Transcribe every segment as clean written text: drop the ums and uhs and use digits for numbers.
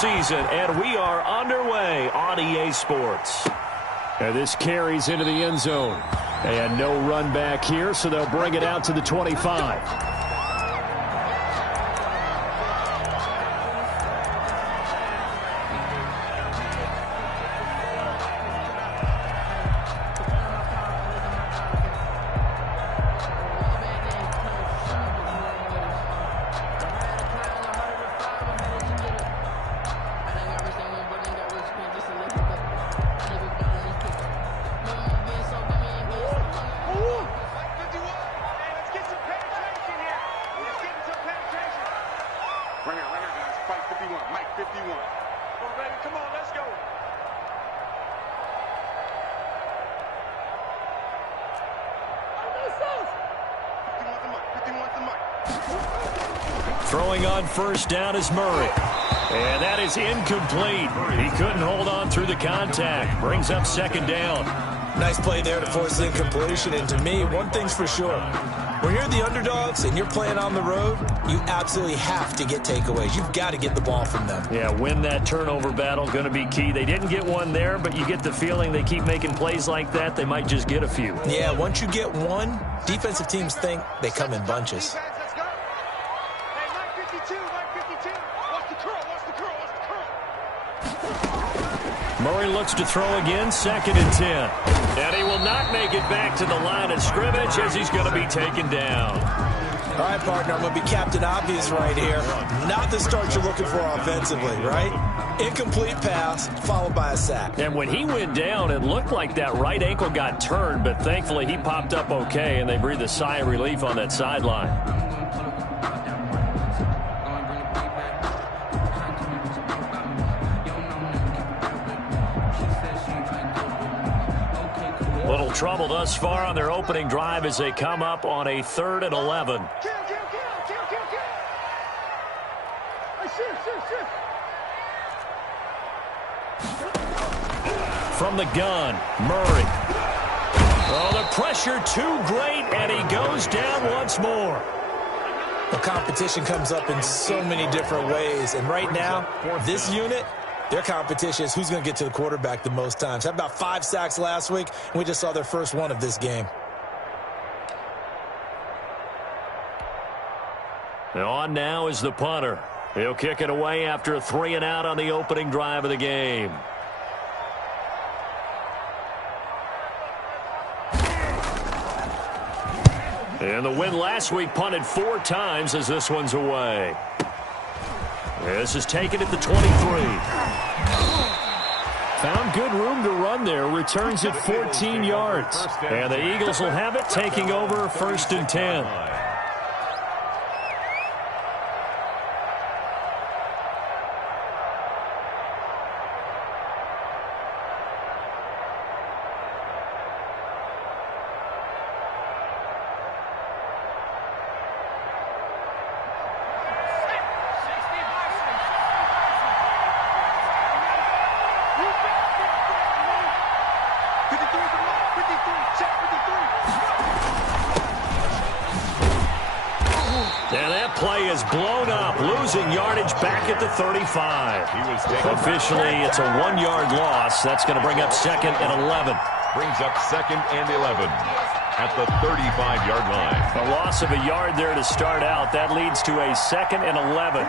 season, and we are underway on EA Sports. And this carries into the end zone. And no run back here, so they'll bring it out to the 25. Throwing on first down is Murray. And that is incomplete. He couldn't hold on through the contact. Brings up second down. Nice play there to force the incompletion. And to me, one thing's for sure. When you're the underdogs and you're playing on the road, you absolutely have to get takeaways. You've got to get the ball from them. Yeah, win that turnover battle, going to be key. They didn't get one there, but you get the feeling they keep making plays like that, they might just get a few. Yeah, once you get one, defensive teams think they come in bunches. Murray looks to throw again, 2nd and 10. And he will not make it back to the line of scrimmage as he's going to be taken down. All right, partner, I'm going to be Captain Obvious right here. Not the start you're looking for offensively, right? Incomplete pass followed by a sack. And when he went down, it looked like that right ankle got turned, but thankfully he popped up okay, and they breathed a sigh of relief on that sideline. Little trouble thus far on their opening drive as they come up on a 3rd and 11. From the gun, Murray. Oh, the pressure too great, and he goes down once more. The competition comes up in so many different ways, and right now, this unit, their competition is who's going to get to the quarterback the most times. Had about 5 sacks last week, and we just saw their first one of this game. On now is the punter. He'll kick it away after a 3 and out on the opening drive of the game. And the win last week punted 4 times as this one's away. This is taken at the 23. Found good room to run there. Returns at 14 yards. And the Eagles will have it, taking over 1st and 10. And that play is blown up, losing yardage back at the 35. Officially, it's a 1-yard loss. That's going to bring up 2nd and 11. Brings up 2nd and 11 at the 35-yard line. A loss of a yard there to start out. That leads to a 2nd and 11.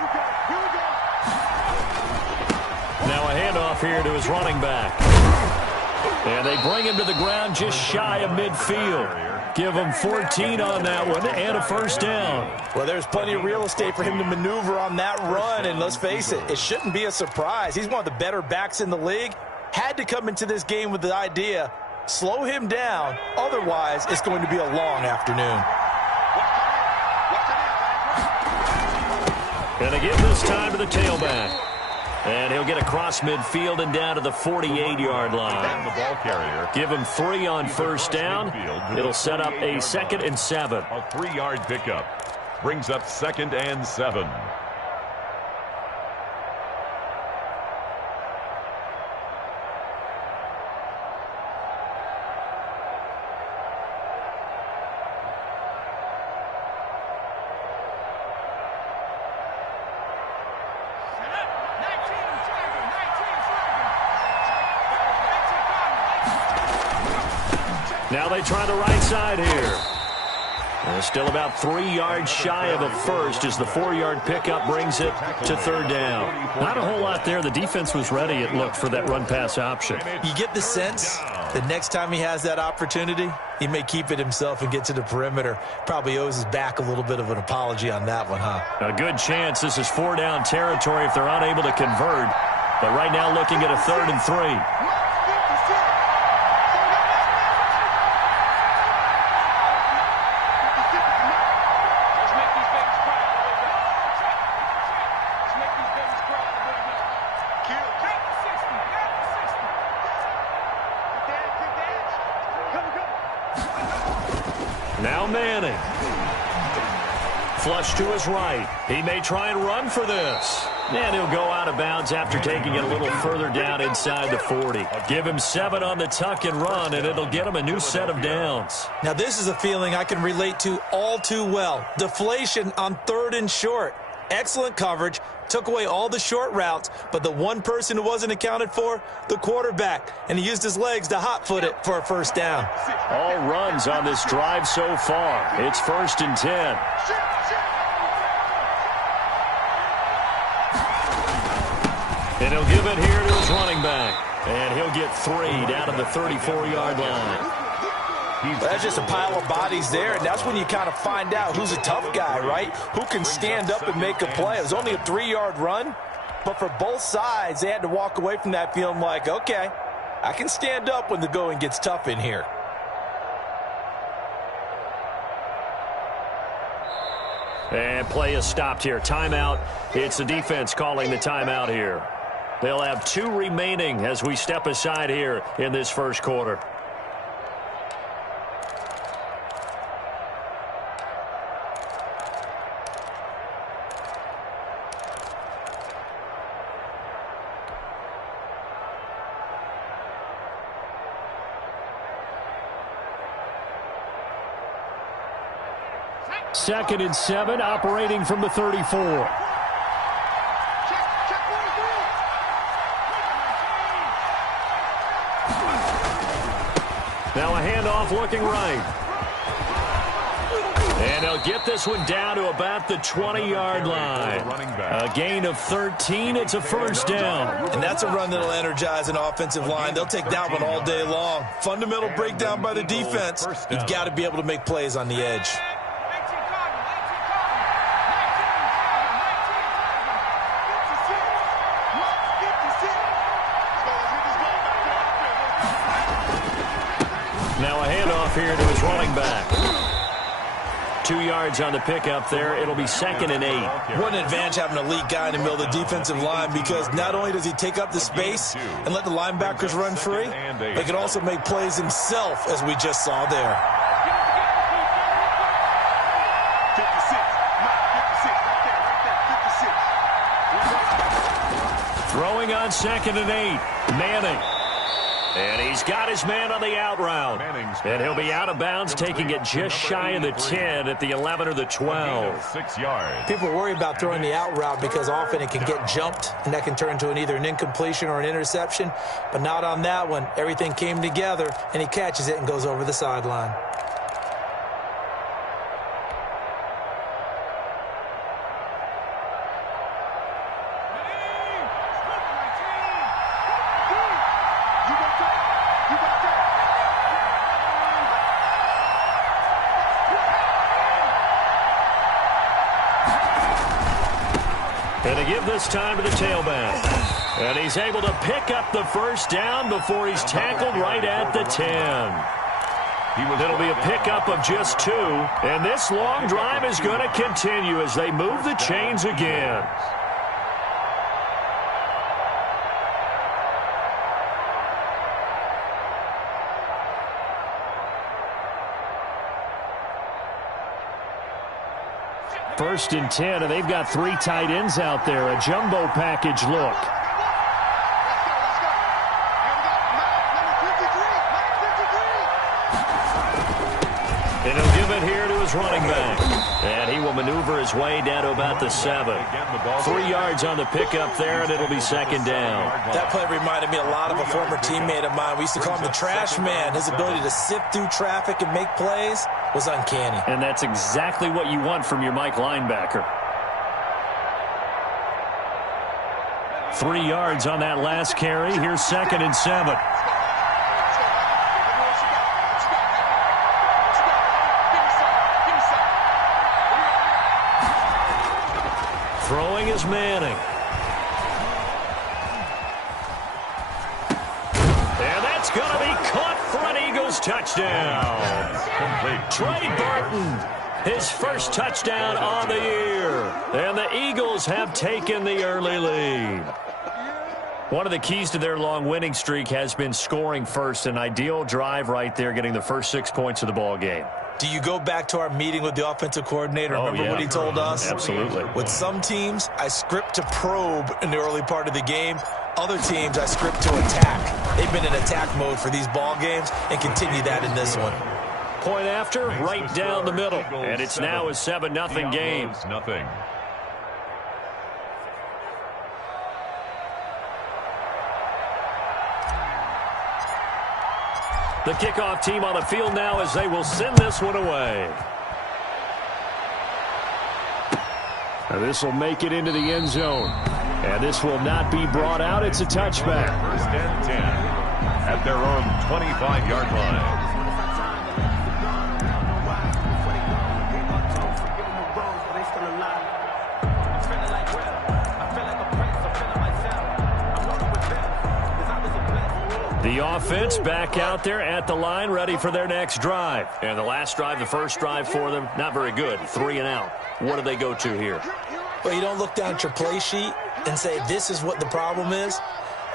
Now a handoff here to his running back. And they bring him to the ground just shy of midfield. Give him 14 on that one and a 1st down. Well, there's plenty of real estate for him to maneuver on that run, and let's face it, it shouldn't be a surprise. He's one of the better backs in the league. Had to come into this game with the idea, slow him down, otherwise it's going to be a long afternoon. And they give this time to the tailback. And he'll get across midfield and down to the 48-yard line. The ball carrier. Give him 3 on 1st down. It'll set up a 2nd and 7. A 3-yard pickup. Brings up 2nd and 7. Now they try the right side here. Still about 3 yards shy of a first as the 4-yard pickup brings it to third down. Not a whole lot there. The defense was ready, it looked, for that run-pass option. You get the sense the next time he has that opportunity, he may keep it himself and get to the perimeter. Probably owes his back a little bit of an apology on that one, huh? A good chance this is 4-down territory if they're unable to convert. But right now looking at a 3rd and 3. Now Manning. Flush to his right. He may try and run for this. And he'll go out of bounds after taking it a little further down inside the 40. Give him 7 on the tuck and run, and it'll get him a new set of downs. Now this is a feeling I can relate to all too well. Deflation on 3rd and short. Excellent coverage. Took away all the short routes, but the one person who wasn't accounted for, the quarterback, and he used his legs to hot-foot it for a first down. All runs on this drive so far. It's 1st and 10. And he'll give it here to his running back, and he'll get 3 down to the 34-yard line. That's just a pile of bodies there, and that's when you kind of find out who's a tough guy, right? Who can stand up and make a play. It was only a 3-yard run, but for both sides, they had to walk away from that feeling like, okay, I can stand up when the going gets tough in here. And play is stopped here. Timeout. It's the defense calling the timeout here. They'll have 2 remaining as we step aside here in this first quarter. Second and 7, operating from the 34. Now a handoff looking right. And they'll get this one down to about the 20-yard line. A gain of 13. It's a first down. And that's a run that'll energize an offensive line. They'll take that one all day long. Fundamental breakdown by the defense. You've got to be able to make plays on the edge. Now a handoff here to his running back. 2 yards on the pickup there. It'll be 2nd and 8. What an advantage having an elite guy in the middle of the defensive line, because not only does he take up the space and let the linebackers run free, but he can also make plays himself, as we just saw there. Throwing on 2nd and 8. Manning. And he's got his man on the out route. And he'll be out of bounds, taking it just shy of the 10 at the 11 or the 12. 6 yards. People worry about throwing the out route because often it can get jumped, and that can turn into either an incompletion or an interception. But not on that one. Everything came together, and he catches it and goes over the sideline. And to give this time to the tailback. And he's able to pick up the first down before he's tackled right at the 10. It'll be a pickup of just 2. And this long drive is going to continue as they move the chains again. First and 10, and they've got 3 tight ends out there. A jumbo package look. And he'll give it here to his running back. And he will maneuver his way down to about the 7. 3 yards on the pickup there, and it'll be second down. That play reminded me a lot of a former teammate of mine. We used to call him the trash man. His ability to sift through traffic and make plays was uncanny. And that's exactly what you want from your Mike linebacker. 3 yards on that last carry. Here's 2nd and 7. Throwing is Manning. And that's going to be caught for an Eagles touchdown. Trey Burton, his first touchdown on the year. And the Eagles have taken the early lead. One of the keys to their long winning streak has been scoring first. An ideal drive right there, getting the first 6 points of the ball game. Do you go back to our meeting with the offensive coordinator? Remember what he told us? Absolutely. With some teams, I script to probe in the early part of the game. Other teams, I script to attack. They've been in attack mode for these ball games and continue that in this one. Point after, right down the middle. And it's now a 7-0 game. The kickoff team on the field now as they will send this one away. Now this will make it into the end zone. And this will not be brought out. It's a touchback. 1st and 10 at their own 25-yard line. The offense back out there at the line, ready for their next drive. And the last drive, the first drive for them, not very good. 3 and out. What do they go to here? Well, you don't look down at your play sheet and say, this is what the problem is.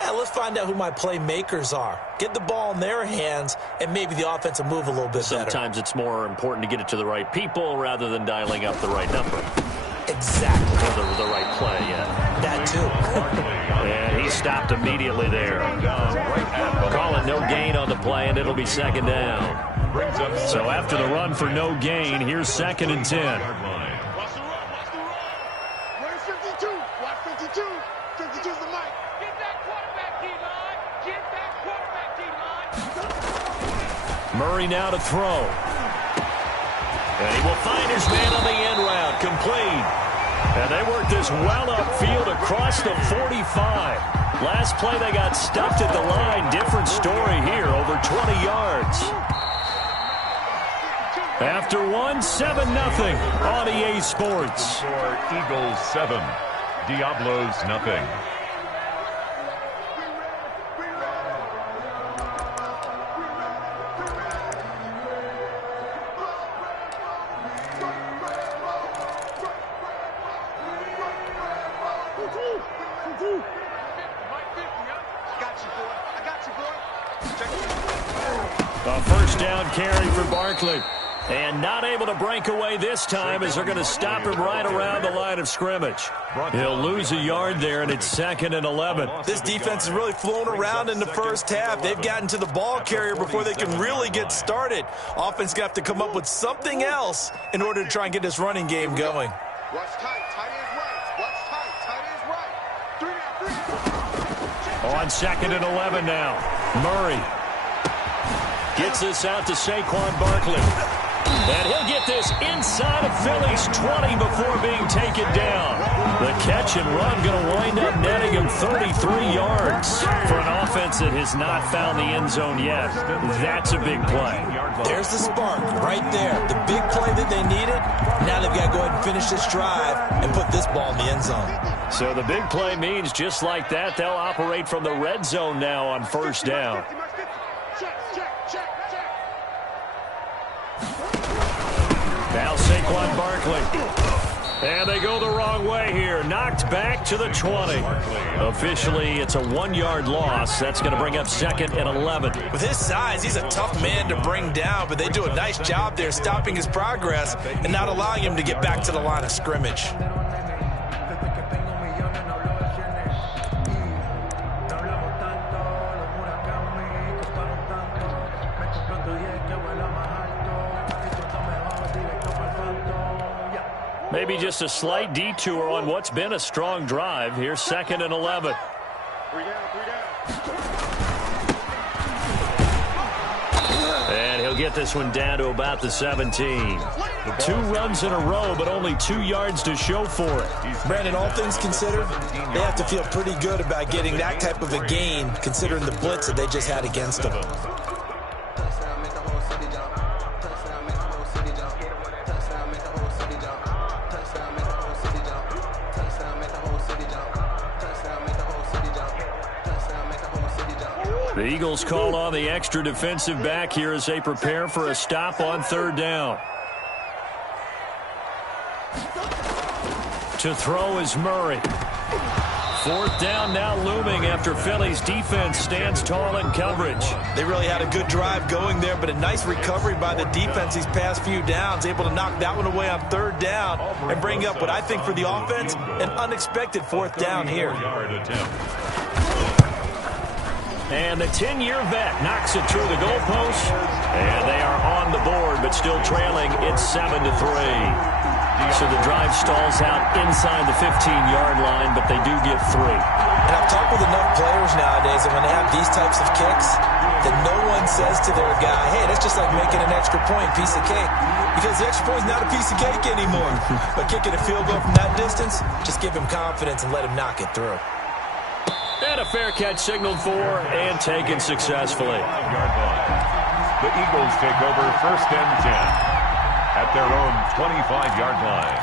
Let's find out who my playmakers are. Get the ball in their hands, and maybe the offense will move a little bit better. Sometimes it's more important to get it to the right people rather than dialing up the right number. Exactly. Or the right play, yeah. That too. And he stopped immediately there. Calling no gain on the play, and it'll be second down. So after the run for no gain, here's 2nd and 10. Where's 52? Watch 52. 52's the mic. Get that quarterback, D-line. Get that quarterback, D-line. Murray now to throw. And he will find his man on the end route, complete. And they work this well upfield across the 45. Last play they got stuffed at the line. Different story here, over 20 yards. After 7-0 on EA Sports. Eagles 7, Diablos nothing. A first down carry for Barkley. And not able to break away this time as they're going to stop him right around the line of scrimmage. He'll lose a yard there, and it's 2nd and 11. This defense has really flown around in the first half. They've gotten to the ball carrier before they can really get started. Offense got to come up with something else in order to try and get this running game going. Watch tight. Tight ends right. Watch tight. Tight ends right. 3 down. On 2nd and 11 now. Murray gets this out to Saquon Barkley. And he'll get this inside of Philly's 20 before being taken down. The catch and run going to wind up netting him 33 yards. For an offense that has not found the end zone yet, that's a big play. There's the spark right there. The big play that they needed. Now they've got to go ahead and finish this drive and put this ball in the end zone. So the big play means just like that, they'll operate from the red zone now on first down. Now Saquon Barkley. And they go the wrong way here. Knocked back to the 20. Officially, it's a 1-yard loss. That's going to bring up 2nd and 11. With his size, he's a tough man to bring down, but they do a nice job there stopping his progress and not allowing him to get back to the line of scrimmage. Maybe just a slight detour on what's been a strong drive. Here's 2nd and 11. 3 down, 3 down. And he'll get this one down to about the 17. 2 runs in a row, but only 2 yards to show for it. Brandon, all things considered, they have to feel pretty good about getting that type of a gain, considering the blitz that they just had against them. The Eagles call on the extra defensive back here as they prepare for a stop on 3rd down. To throw is Murray. 4th down now looming after Philly's defense stands tall in coverage. They really had a good drive going there, but a nice recovery by the defense these past few downs, able to knock that one away on 3rd down and bring up what I think for the offense, an unexpected 4th down here. And the 10-year vet knocks it through the goalpost. And they are on the board, but still trailing. It's 7-3. So the drive stalls out inside the 15-yard line, but they do get 3. And I've talked with enough players nowadays, and when they have these types of kicks, that no one says to their guy, hey, that's just like making an extra point, piece of cake. Because the extra point is not a piece of cake anymore. But kicking a field goal from that distance, just give him confidence and let him knock it through. And a fair catch signaled for and taken successfully. The Eagles take over 1st and 10 at their own 25-yard line.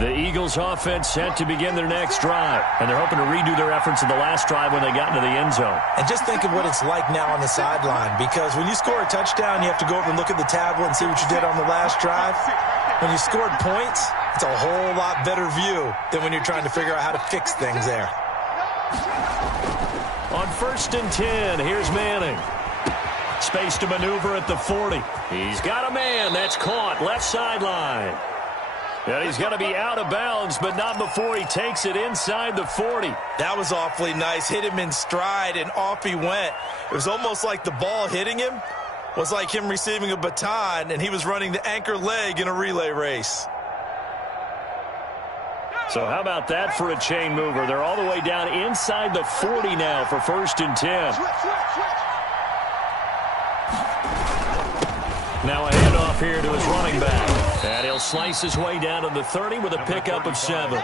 The Eagles offense set to begin their next drive, and they're hoping to redo their efforts in the last drive when they got into the end zone. And just think of what it's like now on the sideline, because when you score a touchdown, you have to go over and look at the tablet and see what you did on the last drive. When you scored points, it's a whole lot better view than when you're trying to figure out how to fix things there. On 1st and 10, here's Manning. Space to maneuver at the 40. He's got a man that's caught left sideline. And he's going to be out of bounds, but not before he takes it inside the 40. That was awfully nice. Hit him in stride, and off he went. It was almost like the ball hitting him was like him receiving a baton, and he was running the anchor leg in a relay race. So how about that for a chain mover? They're all the way down inside the 40 now for 1st and 10. Now a handoff here to his running back. And he'll slice his way down to the 30 with a pickup of 7.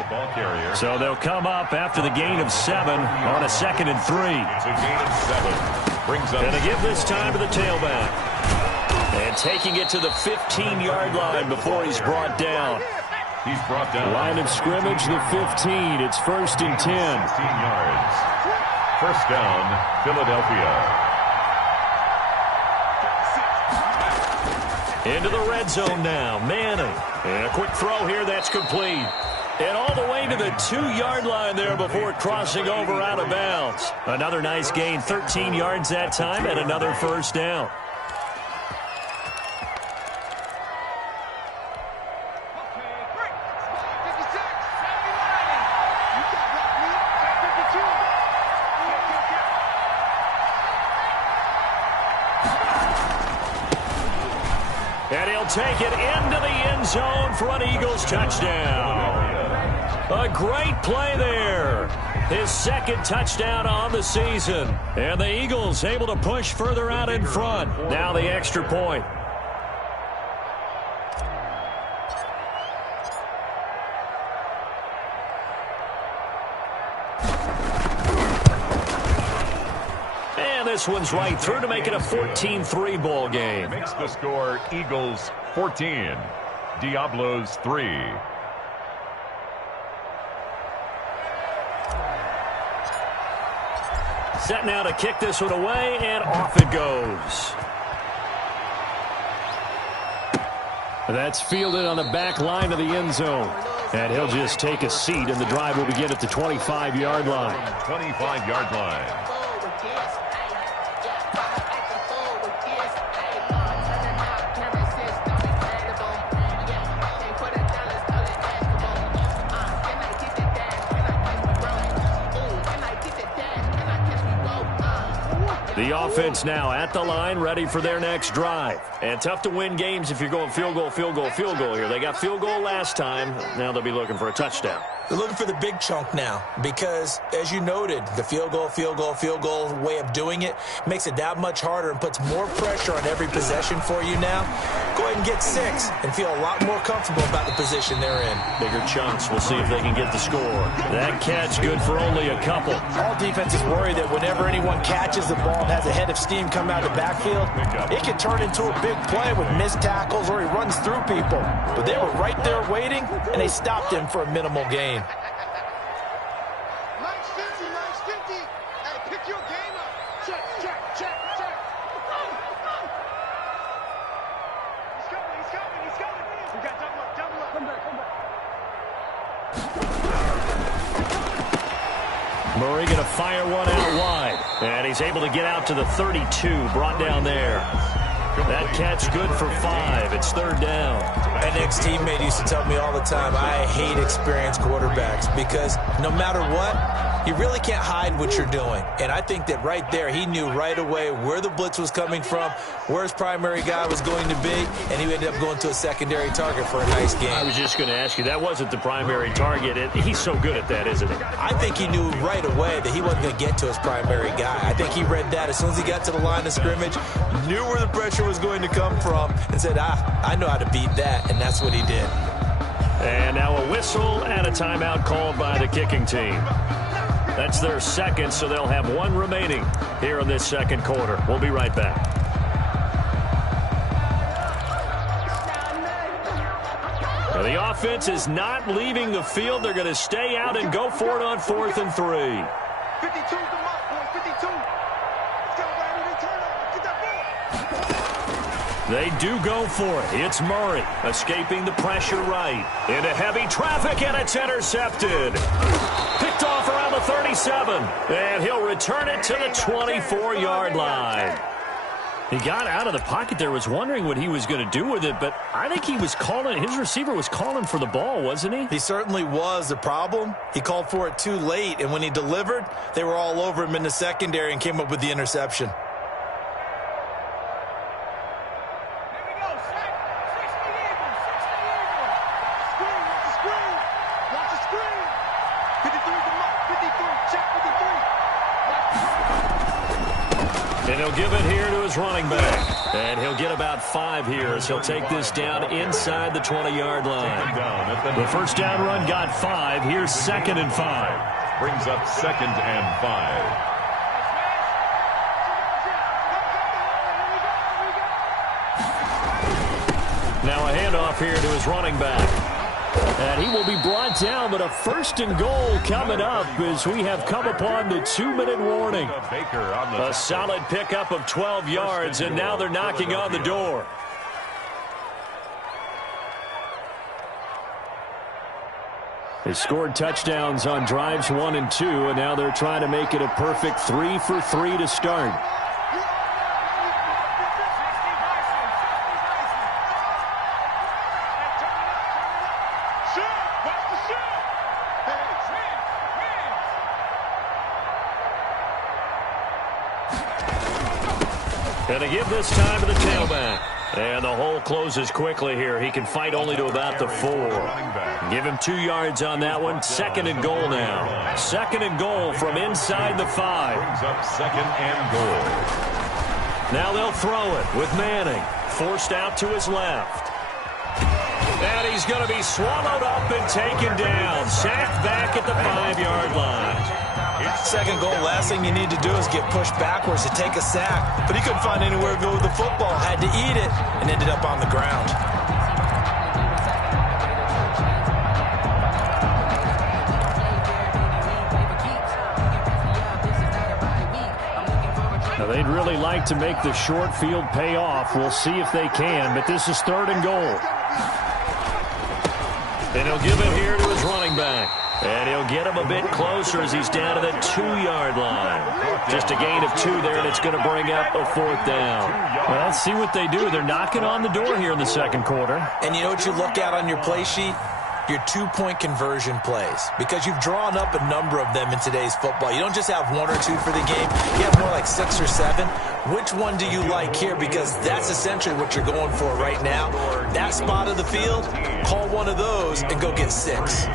So they'll come up after the gain of 7 on a 2nd and 3. It's a gain of 7. Brings up. And to give this time to the tailback. And taking it to the 15-yard line before he's brought down. He's brought down. Line of scrimmage, the 15. It's 1st and 10. 16 yards. 1st down, Philadelphia. Into the red zone now. Manning. And a quick throw here that's complete. And all the way to the 2-yard line there before crossing over out of bounds. Another nice gain, 13 yards that time, and another 1st down. And he'll take it into the end zone for an Eagles touchdown. A great play there. His 2nd touchdown on the season. And the Eagles able to push further out in front. Now the extra point. This one's right through to make it a 14-3 ball game. Makes the score Eagles 14, Diablos 3. Set now to kick this one away, and off it goes. That's fielded on the back line of the end zone. And he'll just take a seat, and the drive will begin at the 25-yard line. 25-yard line. The offense now at the line, ready for their next drive. And tough to win games if you're going field goal, field goal, field goal here. They got field goal last time. Now they'll be looking for a touchdown. They're looking for the big chunk now because, as you noted, the field goal way of doing it makes it that much harder and puts more pressure on every possession for you now. Go ahead and get 6 and feel a lot more comfortable about the position they're in. Bigger chunks. We'll see if they can get the score. That catch good for only a couple. All defenses worry that whenever anyone catches the ball and has a head of steam come out of the backfield, it can turn into a big play with missed tackles or he runs through people. But they were right there waiting, and they stopped him for a minimal gain. Nice 50, nice 50. Hey, pick your game up. Check. He's coming. We got double up. Come back. Murray going to fire one out wide. And he's able to get out to the 32, brought down there. That catch good for 5. It's 3rd down. An ex-teammate used to tell me all the time, I hate experienced quarterbacks because no matter what, you really can't hide what you're doing. And I think that right there, he knew right away where the blitz was coming from, where his primary guy was going to be, and he ended up going to a secondary target for a nice game. I was just going to ask you, that wasn't the primary target. He's so good at that, isn't he? I think he knew right away that he wasn't going to get to his primary guy. I think he read that as soon as he got to the line of scrimmage, knew where the pressure was going to come from, and said, I know how to beat that, and that's what he did. And now a whistle and a timeout called by the kicking team. That's their second, so they'll have 1 remaining here in this second quarter. We'll be right back. Now the offense is not leaving the field. They're going to stay out and go for it on 4th and 3. 52's the mark, boys. 52. Let's go, baby. Turn over. Get that ball. They do go for it. It's Murray escaping the pressure right. Into heavy traffic, and it's intercepted. Picked off around the 37, and he'll return it to the 24-yard line. He got out of the pocket there, was wondering what he was going to do with it, but I think he was calling, his receiver was calling for the ball, wasn't he? He certainly was. The problem, he called for it too late, and when he delivered, they were all over him in the secondary and came up with the interception. And he'll give it here to his running back. And he'll get about 5 here as he'll take this down inside the 20-yard line. The first down run got 5. Here's 2nd and 5. Brings up 2nd and 5. Now a handoff here to his running back. And he will be brought down, but a 1st and goal coming up as we have come upon the 2-minute warning. A solid pickup of 12 yards, and now they're knocking on the door. They scored touchdowns on drives 1 and 2, and now they're trying to make it a perfect 3 for 3 to start. And to give this time to the tailback. And the hole closes quickly here. He can fight only to about the 4. Give him 2 yards on that one. 2nd and goal now. 2nd and goal from inside the 5. Brings up 2nd and goal. Now they'll throw it with Manning. Forced out to his left. And he's going to be swallowed up and taken down. Sacked back at the 5-yard line. 2nd goal, last thing you need to do is get pushed backwards to take a sack. But he couldn't find anywhere to go with the football. Had to eat it and ended up on the ground. Now they'd really like to make the short field pay off. We'll see if they can, but this is 3rd and goal. And he'll give it here to his running back. And he'll get him a bit closer as he's down to the 2-yard line. Just a gain of 2 there, and it's going to bring up a 4th down. Well, let's see what they do. They're knocking on the door here in the second quarter. And you know what you look at on your play sheet? your two-point conversion plays, because you've drawn up a number of them in today's football. You don't just have one or two for the game. You have more like 6 or 7. Which one do you like here? Because that's essentially what you're going for right now. That spot of the field, call one of those and go get 6.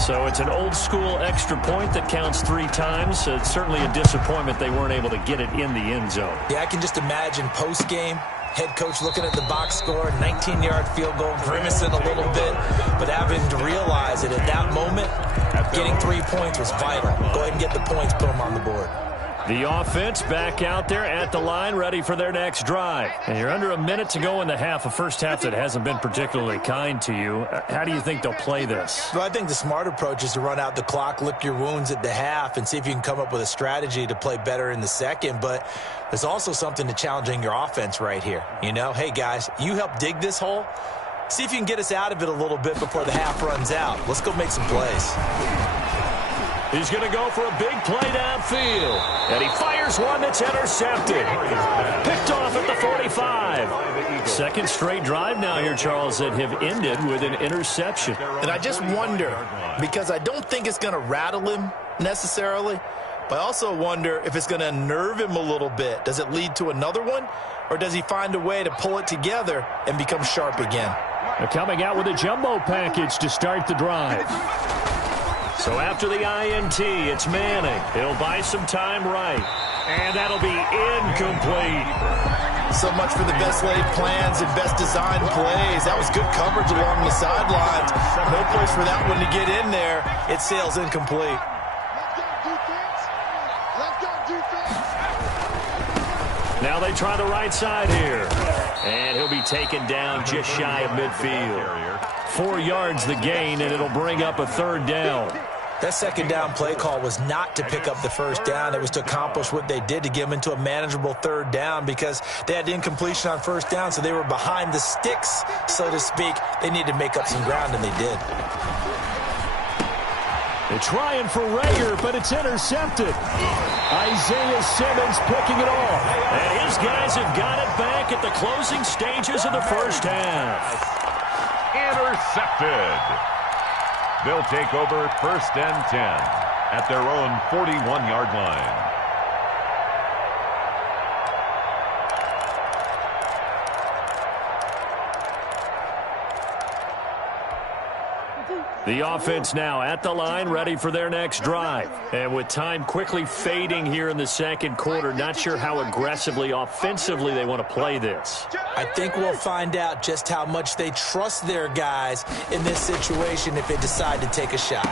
So it's an old-school extra point that counts 3 times. It's certainly a disappointment they weren't able to get it in the end zone. Yeah, I can just imagine post-game, head coach looking at the box score, 19-yard field goal, grimacing a little bit, but having to realize that at that moment, getting 3 points was vital. Go ahead and get the points, put them on the board. The offense back out there at the line, ready for their next drive. And you're under a minute to go in the half, a first half that hasn't been particularly kind to you. How do you think they'll play this? Well, I think the smart approach is to run out the clock, lick your wounds at the half, and see if you can come up with a strategy to play better in the second. But there's also something to challenging your offense right here. You know, hey, guys, you help dig this hole. See if you can get us out of it a little bit before the half runs out. Let's go make some plays. He's going to go for a big play downfield. And he fires one that's intercepted. Picked off at the 45. Second straight drive now here, Charles, that have ended with an interception. And I just wonder, because I don't think it's going to rattle him necessarily, but I also wonder if it's going to unnerve him a little bit. Does it lead to another one? Or does he find a way to pull it together and become sharp again? They're coming out with a jumbo package to start the drive. So after the INT, it's Manning. He'll buy some time right. And that'll be incomplete. So much for the best laid plans and best designed plays. That was good coverage along the sidelines. No place for that one to get in there. It sails incomplete. Now they try the right side here. And he'll be taken down just shy of midfield. 4 yards the gain, and it'll bring up a third down. That second down play call was not to pick up the first down. It was to accomplish what they did, to get them into a manageable third down, because they had incompletion on first down, so they were behind the sticks, so to speak. They needed to make up some ground, and they did. They're trying for Rager, but it's intercepted. Isaiah Simmons picking it off. And his guys have got it back at the closing stages of the first half. Intercepted. They'll take over first and 10 at their own 41-yard line. The offense now at the line, ready for their next drive. And with time quickly fading here in the second quarter, not sure how aggressively, offensively they want to play this. I think we'll find out just how much they trust their guys in this situation if they decide to take a shot.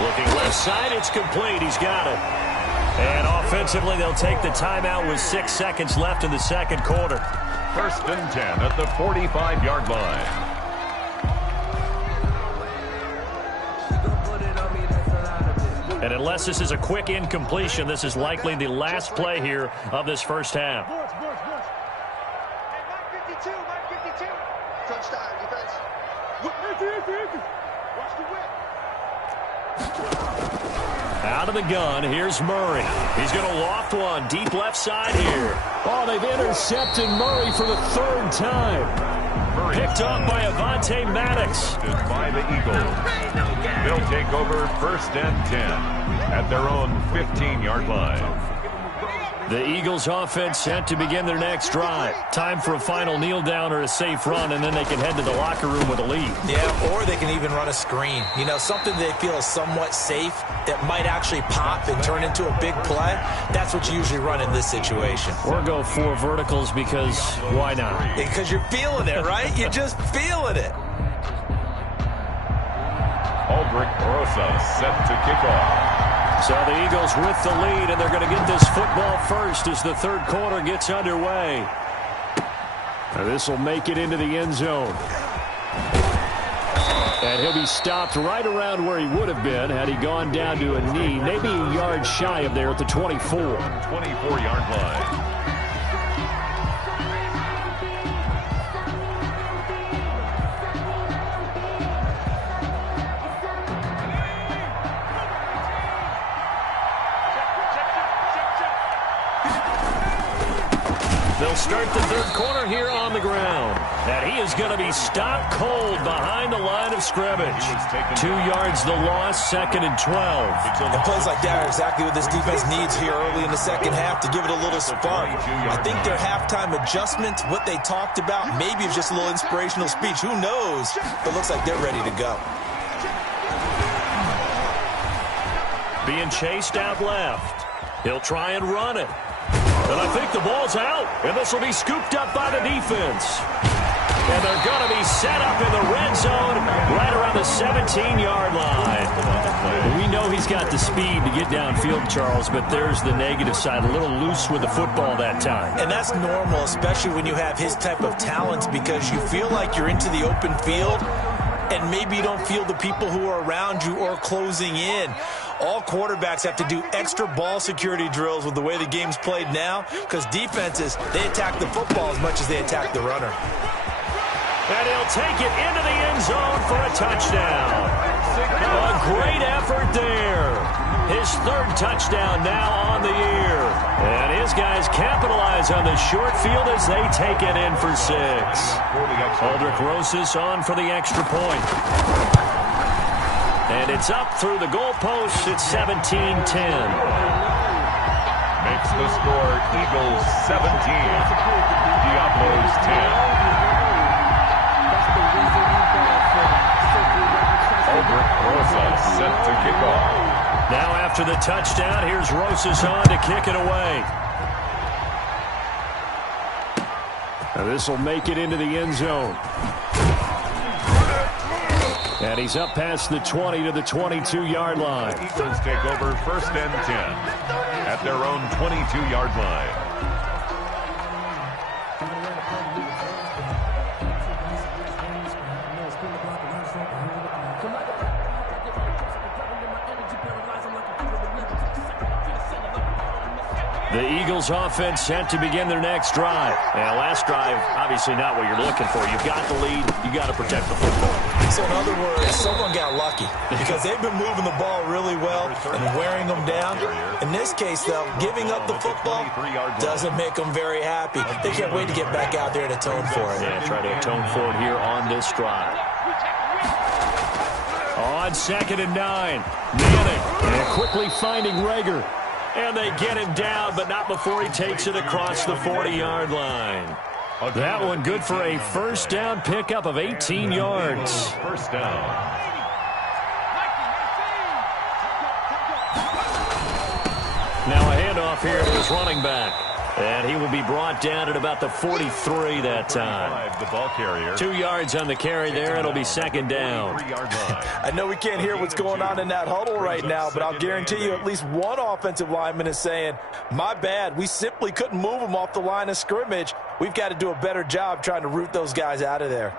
Looking left side, it's complete. He's got it. And offensively, they'll take the timeout with 6 seconds left in the second quarter. First and 10 at the 45-yard line. And unless this is a quick incompletion, this is likely the last play here of this first half. Out of the gun, here's Murray. He's going to loft one deep left side here. Oh, they've intercepted Murray for the 3rd time. Picked off by Avonte Maddox. By the Eagles. They'll take over first and 10 at their own 15-yard line. The Eagles offense set to begin their next drive. Time for a final kneel down or a safe run, and then they can head to the locker room with a lead. Yeah, or they can even run a screen. You know, something they feel is somewhat safe that might actually pop and turn into a big play. That's what you usually run in this situation. Or go 4 verticals, because why not? Because you're feeling it, right? You're just feeling it. Aldrich Rosa set to kick off. So the Eagles with the lead, and they're going to get this football first as the third quarter gets underway. Now this will make it into the end zone. And he'll be stopped right around where he would have been had he gone down to a knee, maybe a yard shy of there at the 24. 24-yard line. They'll start the third quarter here on the ground. And he is going to be stopped cold behind the line of scrimmage. 2 yards the loss, 2nd and 12. And plays like that are exactly what this defense needs here early in the second half to give it a little spark. I think their halftime adjustment, what they talked about, maybe it's just a little inspirational speech. Who knows? But it looks like they're ready to go. Being chased out left. He'll try and run it. And I think the ball's out. And this will be scooped up by the defense. And they're going to be set up in the red zone right around the 17-yard line. We know he's got the speed to get downfield, Charles, but there's the negative side. A little loose with the football that time. And that's normal, especially when you have his type of talent, because you feel like you're into the open field and maybe you don't feel the people who are around you or closing in. All quarterbacks have to do extra ball security drills with the way the game's played now, because defenses, they attack the football as much as they attack the runner. And he'll take it into the end zone for a touchdown. A great effort there. His 3rd touchdown now on the year. And his guys capitalize on the short field as they take it in for 6. Aldrich Rosas on for the extra point. And it's up through the goalposts. It's 17-10. Makes the score Eagles 17. Diablos 10. Aldrich Rosas set to kick off. Now after the touchdown, here's Rosas on to kick it away. Now this will make it into the end zone. And he's up past the 20 to the 22-yard line. The Eagles take over 1st and 10 at their own 22-yard line. The Eagles offense set to begin their next drive. And last drive, obviously not what you're looking for. You've got the lead. You got to protect the football. So in other words, someone got lucky because they've been moving the ball really well and wearing them down. In this case, though, giving up the football doesn't make them very happy. They can't wait to get back out there and atone for it. Yeah, try to atone for it here on this drive. On 2nd and 9, Manning and quickly finding Rager. And they get him down, but not before he takes it across the 40-yard line. That one good for a first down pickup of 18 yards. First down. Now a handoff here to his running back. And he will be brought down at about the 43 that time. The ball carrier. 2 yards on the carry there. It'll be 2nd down. I know we can't hear what's going on in that huddle right now, but I'll guarantee you at least one offensive lineman is saying, my bad, we simply couldn't move them off the line of scrimmage. We've got to do a better job trying to root those guys out of there.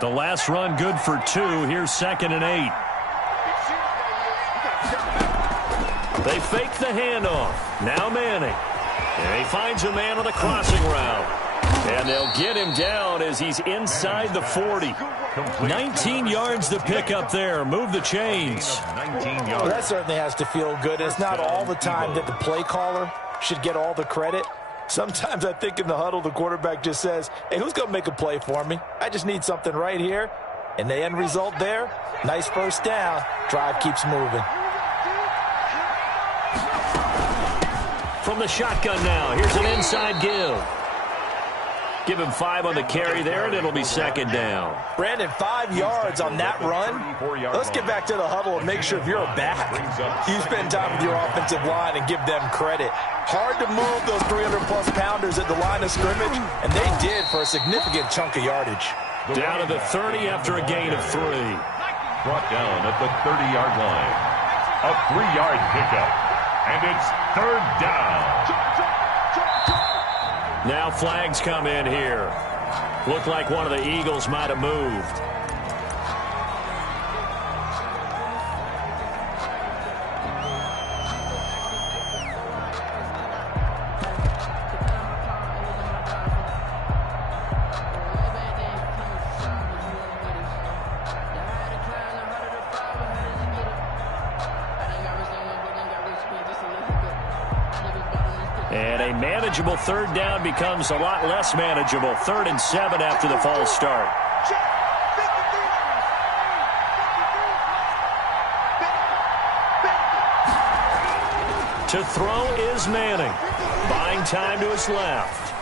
The last run good for 2. Here's 2nd and 8. They fake the handoff. Now Manning. And he finds a man on the crossing route. And they'll get him down as he's inside the 40. 19 yards to pick up there. Move the chains. 19 yards. Well, that certainly has to feel good. It's not all the time that the play caller should get all the credit. Sometimes I think in the huddle, the quarterback just says, hey, who's going to make a play for me? I just need something right here. And the end result there, nice first down. Drive keeps moving. From the shotgun now, here's an inside give. Give him 5 on the carry there, and it'll be 2nd down. Brandon, 5 yards on that run. Let's get back to the huddle and make sure if you're a back, you spend time with your offensive line and give them credit. Hard to move those 300-plus pounders at the line of scrimmage, and they did for a significant chunk of yardage. Down to the 30 after a gain of 3. Brought down at the 30-yard line. A 3-yard pickup. And it's 3rd down. Now flags come in here. Looked like one of the Eagles might have moved. And a manageable third down becomes a lot less manageable. 3rd and 7 after the false start. To throw is Manning. Buying time to his left.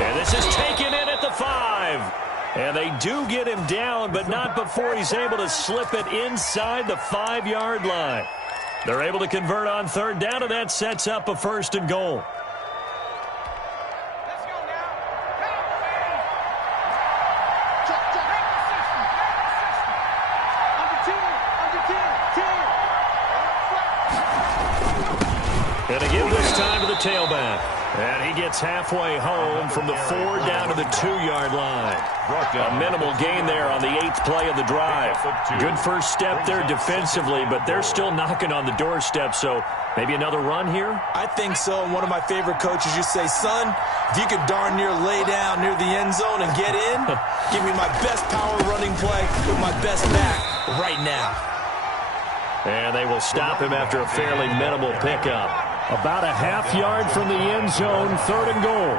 And this is taken in at the 5. And they do get him down, but not before he's able to slip it inside the 5-yard line. They're able to convert on 3rd down, and that sets up a 1st and goal. And to give this time to the tailback. And he gets halfway home from the 4 down to the 2-yard line. A minimal gain there on the 8th play of the drive. Good first step there defensively, but they're still knocking on the doorstep, so maybe another run here? I think so. And one of my favorite coaches used to say, son, if you could darn near lay down near the end zone and get in, give me my best power running play with my best back right now. And they will stop him after a fairly minimal pickup. About a half-yard from the end zone, 3rd and goal.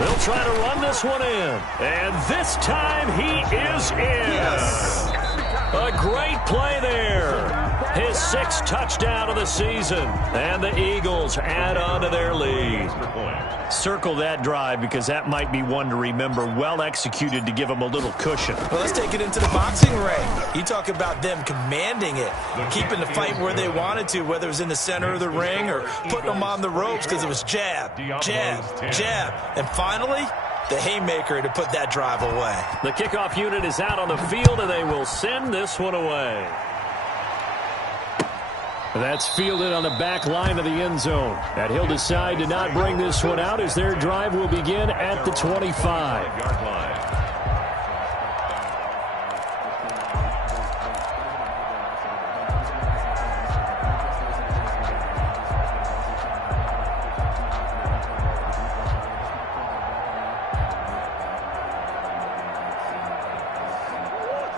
They'll try to run this one in. And this time he is in. Yes. A great play there. His 6th touchdown of the season. And the Eagles add on to their lead. Circle that drive because that might be one to remember. Well executed to give them a little cushion. Well, let's take it into the boxing ring. You talk about them commanding it, keeping the fight where they wanted to, whether it was in the center of the ring or putting them on the ropes because it was jab, jab, jab. And finally, the haymaker to put that drive away. The kickoff unit is out on the field, and they will send this one away. That's fielded on the back line of the end zone. And he'll decide to not bring this one out as their drive will begin at the 25-yard line.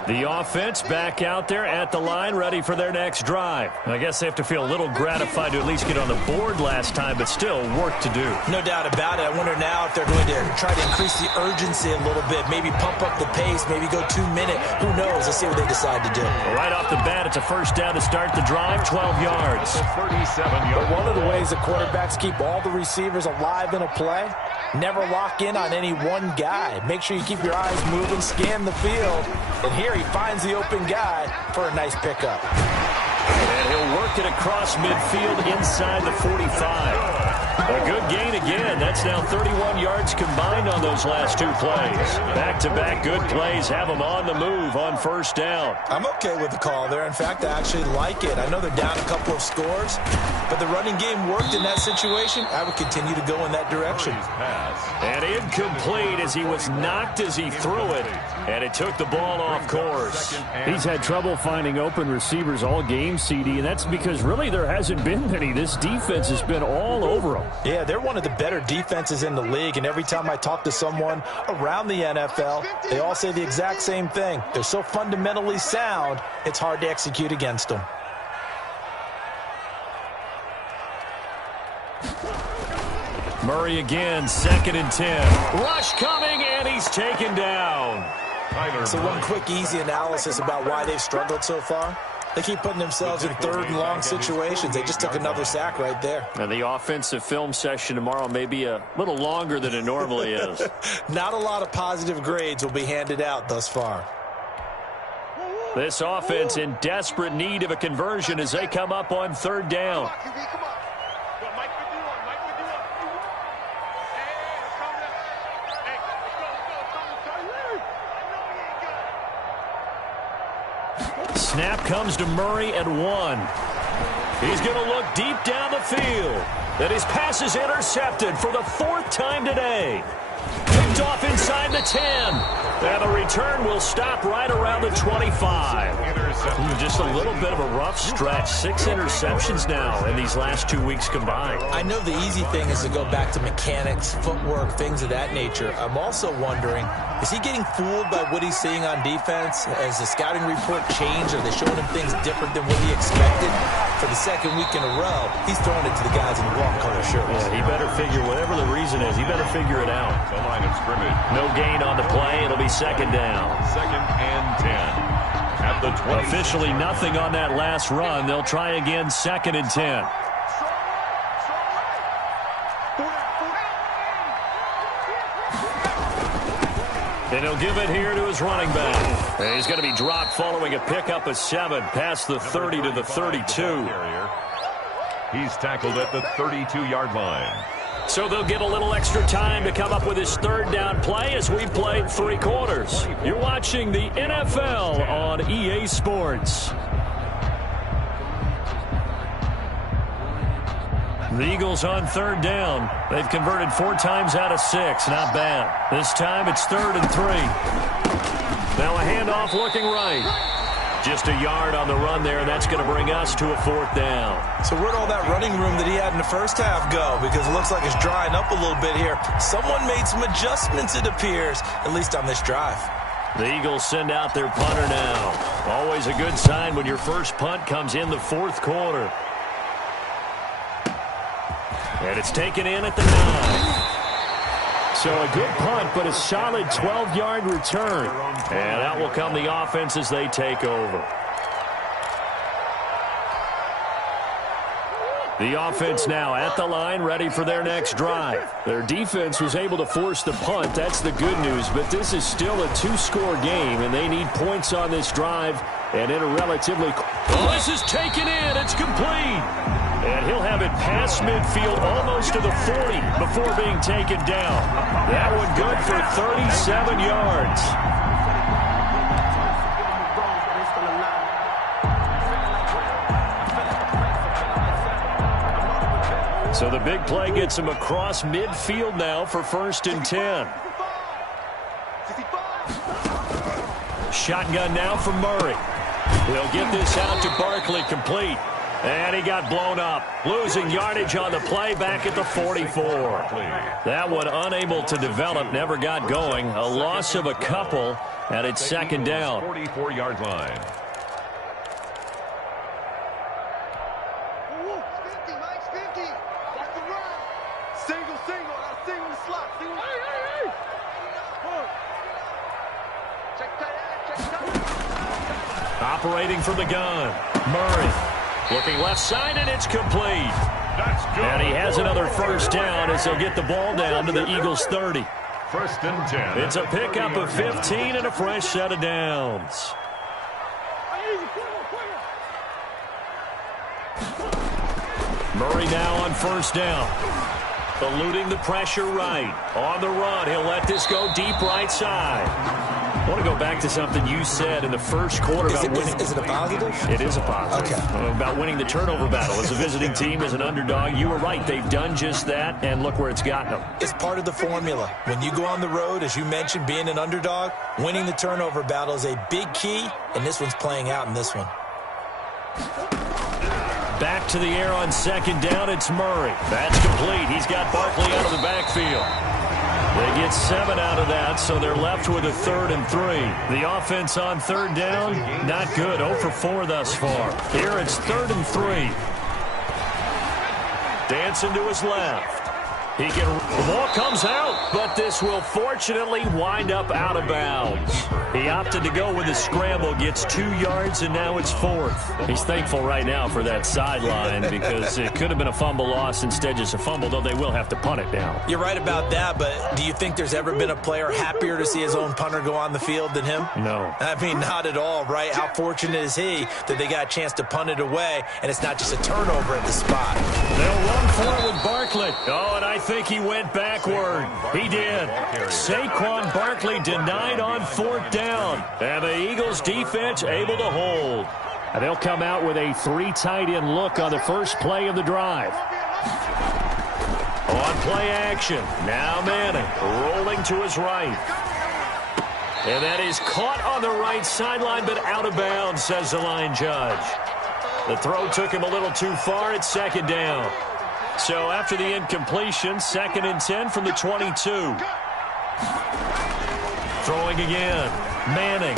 The offense back out there at the line, ready for their next drive. I guess they have to feel a little gratified to at least get on the board last time, but still work to do. No doubt about it. I wonder now if they're going to try to increase the urgency a little bit, maybe pump up the pace, maybe go 2 minutes. Who knows? Let's see what they decide to do. Right off the bat, it's a 1st down to start the drive, 12 yards. 37 yards. But one of the ways the quarterbacks keep all the receivers alive in a play, never lock in on any one guy. Make sure you keep your eyes moving, scan the field. And here he finds the open guy for a nice pickup. And he'll work it across midfield inside the 45. A good gain again. That's now 31 yards combined on those last 2 plays. Back-to-back good plays have them on the move on 1st down. I'm okay with the call there. In fact, I actually like it. I know they're down a couple of scores, but the running game worked in that situation. I would continue to go in that direction. And incomplete as he was knocked as he threw it, and it took the ball off course. He's had trouble finding open receivers all game, CD, and that's because really there hasn't been many. This defense has been all over them. Yeah, they're one of the better defenses in the league, and every time I talk to someone around the NFL, they all say the exact same thing. They're so fundamentally sound, it's hard to execute against them. Murray again, 2nd and 10. Rush coming, and he's taken down. So one quick, easy analysis about why they've struggled so far. They keep putting themselves in 3rd and long situations. They just took another sack right there. And the offensive film session tomorrow may be a little longer than it normally is. Not a lot of positive grades will be handed out thus far. This offense in desperate need of a conversion as they come up on 3rd down. Snap comes to Murray at 1. He's going to look deep down the field. And his pass is intercepted for the 4th time today. Picked off inside the 10. And the return will stop right around the 25. Just a little bit of a rough stretch. 6 interceptions now in these last 2 weeks combined. I know the easy thing is to go back to mechanics, footwork, things of that nature. I'm also wondering, is he getting fooled by what he's seeing on defense? Has the scouting report changed? Are they showing him things different than what he expected? For the second week in a row, he's throwing it to the guys in the wrong color shirts. Yeah, he better figure, whatever the reason is, he better figure it out. The line of scrimmage. No gain on the play. It'll be second down. 2nd and 10. At the 20. Officially nothing on that last run. They'll try again, 2nd and 10. And he'll give it here to his running back. And he's going to be dropped following a pickup of 7 past the 30 to the 32. He's tackled at the 32-yard line. So they'll get a little extra time to come up with his 3rd down play as we played 3 quarters. You're watching the NFL on EA Sports. The Eagles on 3rd down. They've converted 4 times out of 6. Not bad. This time it's 3rd and 3. Now a handoff looking right. Just a yard on the run there, and that's going to bring us to a 4th down. So where'd all that running room that he had in the first half go? Because it looks like it's drying up a little bit here. Someone made some adjustments, it appears, at least on this drive. The Eagles send out their punter now. Always a good sign when your first punt comes in the 4th quarter. And it's taken in at the 9. So a good punt, but a solid 12-yard return. And out will come the offense as they take over. The offense now at the line, ready for their next drive. Their defense was able to force the punt. That's the good news. But this is still a 2-score game, and they need points on this drive. And in a relatively... Oh, this is taken in. It's complete. And he'll have it past midfield almost to the 40 before being taken down. That one good for 37 yards. So the big play gets him across midfield now for 1st and 10. Shotgun now from Murray. He'll get this out to Barkley, complete. And he got blown up, losing yardage on the play back at the 44. That one unable to develop, never got going. A loss of a couple, and it's 2nd down. 44-yard line. Operating from the gun, Murray. Looking left side, and it's complete. That's good. And he has another 1st down as they'll get the ball down to the Eagles' 30. 1st and 10. It's a pickup of 15 and a fresh set of downs. Murray now on 1st down. Eluding the pressure right. On the run, he'll let this go deep right side. I want to go back to something you said in the first quarter about winning. Is it a positive? It is a positive. Okay. About winning the turnover battle. As a visiting team, as an underdog, you were right. They've done just that, and look where it's gotten them. It's part of the formula. When you go on the road, as you mentioned, being an underdog, winning the turnover battle is a big key, and this one's playing out in this one. Back to the air on 2nd down, it's Murray. That's complete. He's got Barkley out of the backfield. They get 7 out of that, so they're left with a 3rd and 3. The offense on 3rd down, not good. 0 for 4 thus far. Here it's 3rd and 3. Dancing to his left. The ball comes out, but this will fortunately wind up out of bounds. He opted to go with a scramble, gets 2 yards, and now it's 4th. He's thankful right now for that sideline because it could have been a fumble loss, instead just a fumble, though they will have to punt it now. You're right about that, but do you think there's ever been a player happier to see his own punter go on the field than him? No. I mean, not at all, right? How fortunate is he that they got a chance to punt it away, and it's not just a turnover at the spot. They'll run for it with Barkley. Oh, and I think he went backward. He did. Saquon Barkley denied on 4th down. And the Eagles defense able to hold. And they'll come out with a 3 tight end look on the first play of the drive. On play action. Now Manning rolling to his right. And that is caught on the right sideline, but out of bounds, says the line judge. The throw took him a little too far. It's second down. So after the incompletion, 2nd and 10 from the 22. Throwing again. Manning.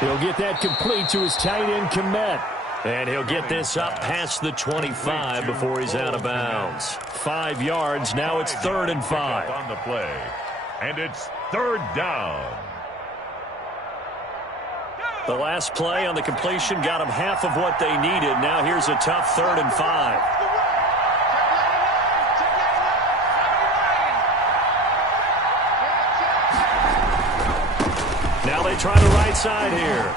He'll get that complete to his tight end, Kmet. And he'll get this up past the 25 before he's out of bounds. 5 yards. Now it's 3rd and 5. On the play. And it's 3rd down. The last play on the completion got them half of what they needed. Now here's a tough 3rd and 5. Now they try the right side here.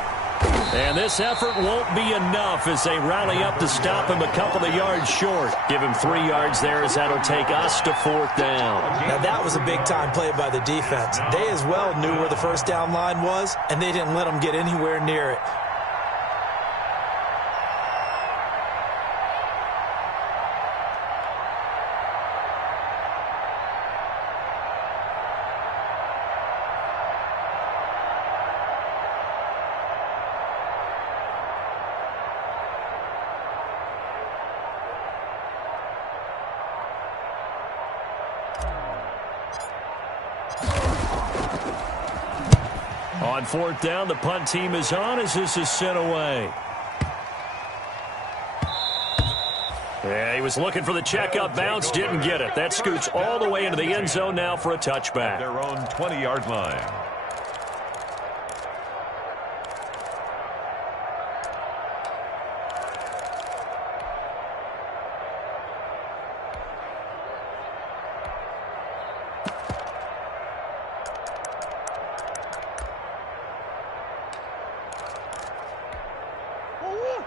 And this effort won't be enough as they rally up to stop him a couple of yards short. Give him 3 yards there as that'll take us to 4th down. Now that was a big-time play by the defense. They as well knew where the first down line was, and they didn't let them get anywhere near it. On 4th down, the punt team is on as this is sent away. Yeah, he was looking for the checkup bounce, didn't get it. That scoots all the way into the end zone now for a touchback. Their own 20-yard line.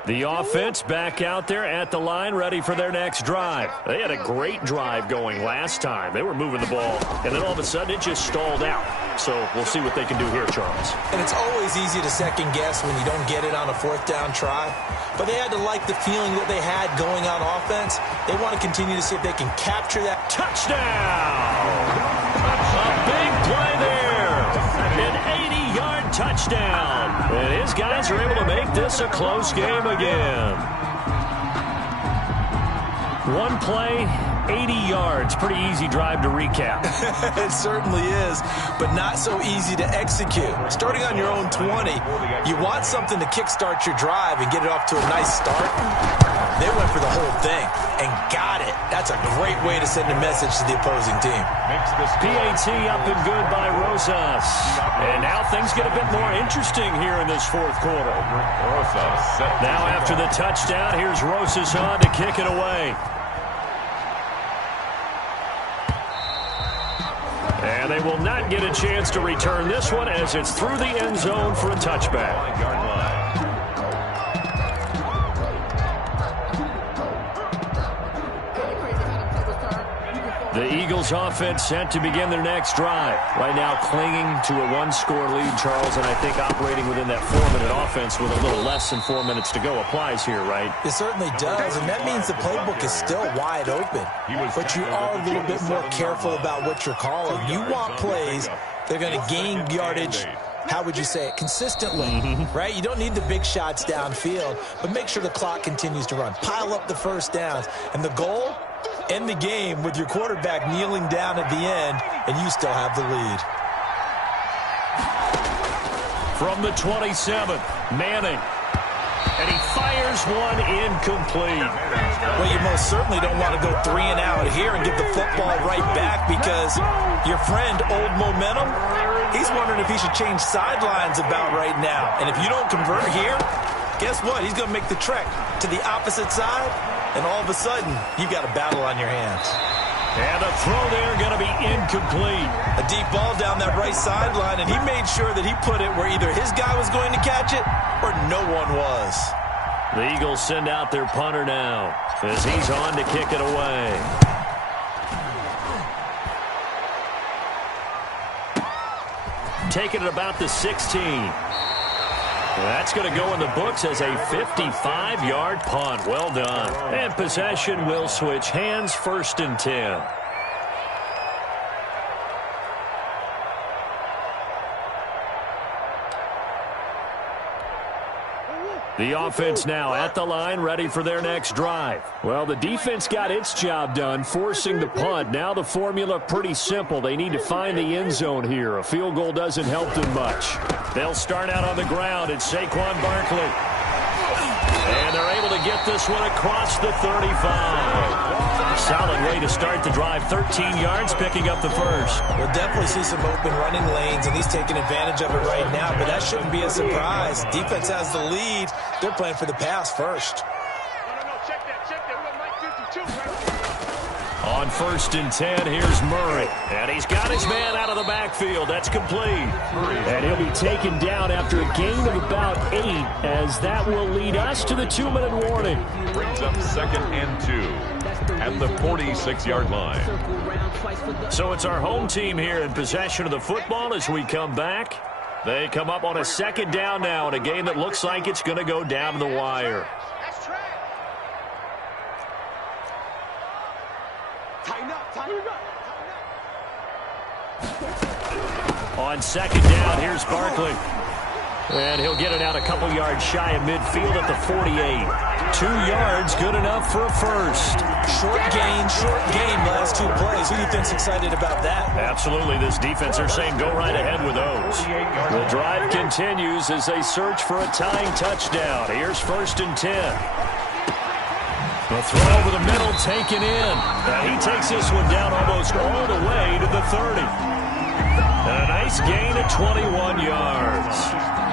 The offense back out there at the line, ready for their next drive. They had a great drive going last time. They were moving the ball, and then all of a sudden it just stalled out. So we'll see what they can do here, Charles. And it's always easy to second guess when you don't get it on a 4th down try. But they had to like the feeling that they had going on offense. They want to continue to see if they can capture that. Touchdown! A big play there. An 80-yard touchdown. And his guys are able to make this a close game again. One play, 80 yards. Pretty easy drive to recap. It certainly is, but not so easy to execute. Starting on your own 20, you want something to kickstart your drive and get it off to a nice start. They went for the whole thing and got it. That's a great way to send a message to the opposing team. PAT up and good by Rosas. And now things get a bit more interesting here in this 4th quarter. Now after the touchdown, here's Rosas on to kick it away. And they will not get a chance to return this one as it's through the end zone for a touchback. The Eagles offense set to begin their next drive. Right now clinging to a 1-score lead, Charles, and I think operating within that 4-minute offense with a little less than 4 minutes to go applies here, right? It certainly does, and that means the playbook is still wide open. But you are a little bit more careful about what you're calling. You want plays that are going to gain yardage, how would you say it, consistently, right? You don't need the big shots downfield, but make sure the clock continues to run. Pile up the first downs, and the goal, end the game with your quarterback kneeling down at the end, and you still have the lead. From the 27, Manning. And he fires one incomplete. Well, you most certainly don't want to go 3 and out here and give the football right back because your friend, Old Momentum, he's wondering if he should change sidelines about right now. And if you don't convert here, guess what? He's going to make the trek to the opposite side, and all of a sudden, you've got a battle on your hands. And the throw there going to be incomplete. A deep ball down that right sideline, and he made sure that he put it where either his guy was going to catch it or no one was. The Eagles send out their punter now as he's on to kick it away. Taking it about the 16. That's going to go in the books as a 55-yard punt. Well done. And possession will switch hands, 1st and 10. The offense now at the line, ready for their next drive. Well, the defense got its job done, forcing the punt. Now the formula pretty simple. They need to find the end zone here. A field goal doesn't help them much. They'll start out on the ground. It's Saquon Barkley. And they're able to get this one across the 35. Solid way to start the drive. 13 yards, picking up the first. We'll definitely see some open running lanes, and he's taking advantage of it right now, but that shouldn't be a surprise. Defense has the lead. They're playing for the pass first. No, check that. We got Mike 52 right. On 1st and 10, here's Murray. And he's got his man out of the backfield. That's complete. And he'll be taken down after a gain of about 8, as that will lead us to the 2-minute warning. Brings up 2nd and 2 at the 46-yard line. So it's our home team here in possession of the football as we come back. They come up on a 2nd down now in a game that looks like it's going to go down to the wire. On 2nd down, here's Barkley. And he'll get it out a couple yards shy of midfield at the 48. 2 yards, good enough for a first. Short game, last 2 plays. Who do you think's excited about that? Absolutely. This defense, they're saying go right ahead with those. The drive continues as they search for a tying touchdown. Here's 1st and 10. The throw over the middle taken in. And he takes this one down almost all the way to the 30. And a nice gain of 21 yards.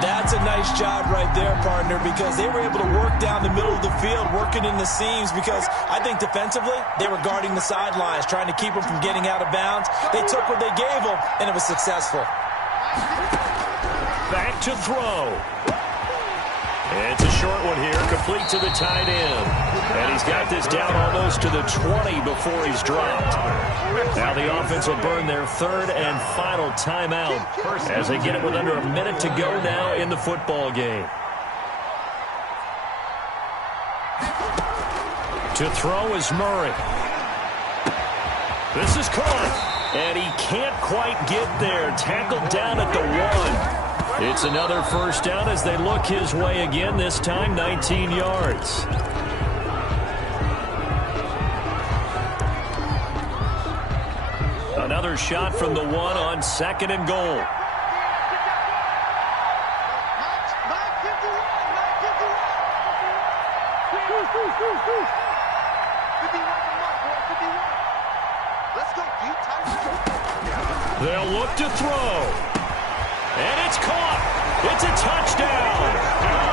That's a nice job right there, partner, because they were able to work down the middle of the field, working in the seams, because I think defensively they were guarding the sidelines, trying to keep them from getting out of bounds. They took what they gave them, and it was successful. Back to throw. It's a short one here, complete to the tight end. And he's got this down almost to the 20 before he's dropped. Now the offense will burn their 3rd and final timeout as they get it with under a minute to go now in the football game. To throw is Murray. This is caught. And he can't quite get there. Tackled down at the 1. It's another first down as they look his way again, this time 19 yards. Another shot from the 1 on 2nd and goal. They'll look to throw. And it's caught. It's a touchdown.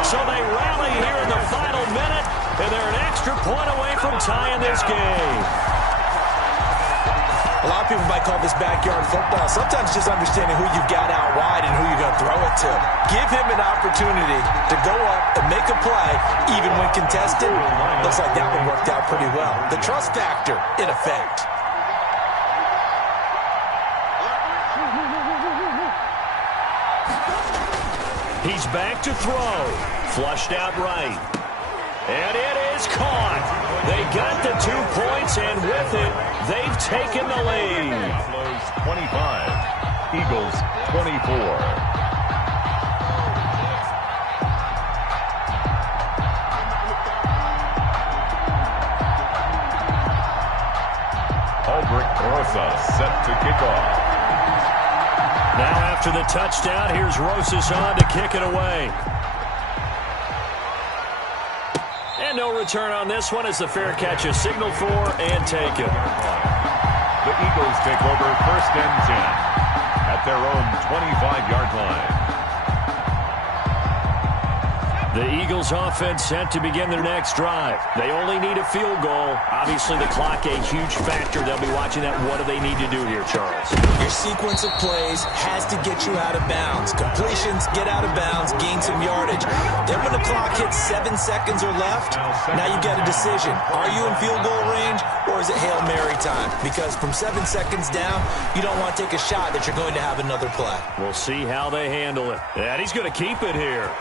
So they rally here in the final minute, and they're an extra point away from tying this game. A lot of people might call this backyard football. Sometimes just understanding who you've got out wide and who you're going to throw it to. Give him an opportunity to go up and make a play, even when contested. Looks like that one worked out pretty well. The trust factor in effect. He's back to throw. Flushed out right. And it is caught. They got the 2 points, and with it, they've taken the lead. Buffalo's 25, Eagles 24. Albrecht Rosa set to kick off. Now after the touchdown, here's Rosas on to kick it away. And no return on this one as the fair catch is signaled for and taken. The Eagles take over 1st and 10 at their own 25-yard line. The Eagles offense set to begin their next drive. They only need a field goal. Obviously, the clock a huge factor. They'll be watching that. What do they need to do here, Charles? Your sequence of plays has to get you out of bounds. Completions, get out of bounds, gain some yardage. Then when the clock hits 7 seconds or left, now you get a decision. Are you in field goal range, or is it Hail Mary time? Because from 7 seconds down, you don't want to take a shot that you're going to have another play. We'll see how they handle it. And he's going to keep it here.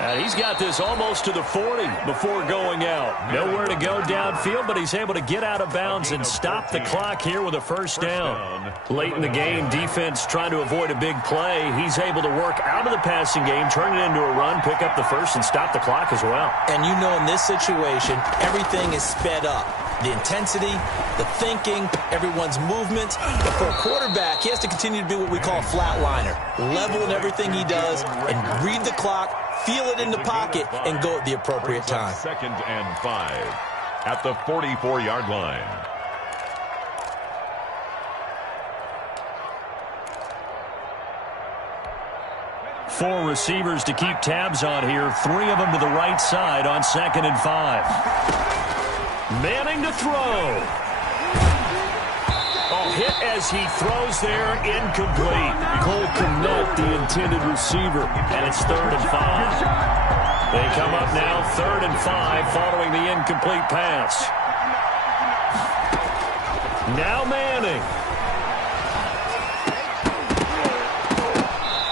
And he's got this almost to the 40 before going out. Nowhere to go downfield, but he's able to get out of bounds and stop the clock here with a first down. Late in the game, defense trying to avoid a big play. He's able to work out of the passing game, turn it into a run, pick up the first, and stop the clock as well. And you know in this situation, everything is sped up. The intensity, the thinking, everyone's movements. But for a quarterback, he has to continue to be what we call a flatliner. Level in everything he does and read the clock, feel it in the pocket, and go at the appropriate time. 2nd and 5 at the 44-yard line. Four receivers to keep tabs on here. 3 of them to the right side on 2nd and 5. Manning to throw. Oh, hit as he throws there, incomplete. Cole Kmet, the intended receiver, and it's 3rd and 5. They come up now 3rd and 5 following the incomplete pass. Now Manning.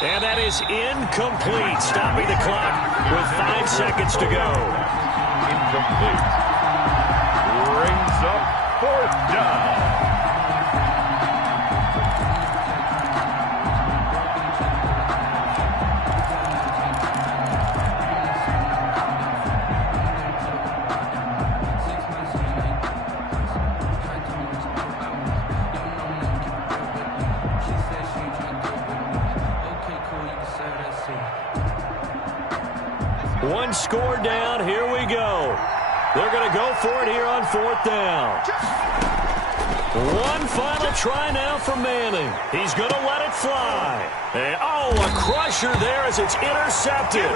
And that is incomplete, stopping the clock with 5 seconds to go. Incomplete. Brings up 4th down. One score down. Here we go. They're going to go for it here on 4th down. One final try now for Manning. He's going to let it fly. And, oh, a crusher there as it's intercepted.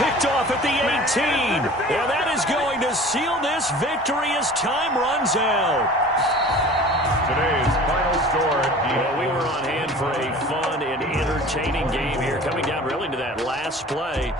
Picked off at the 18. And that is going to seal this victory as time runs out. Today's final score. Well, we were on hand for a fun and entertaining game here, coming down really to that last play.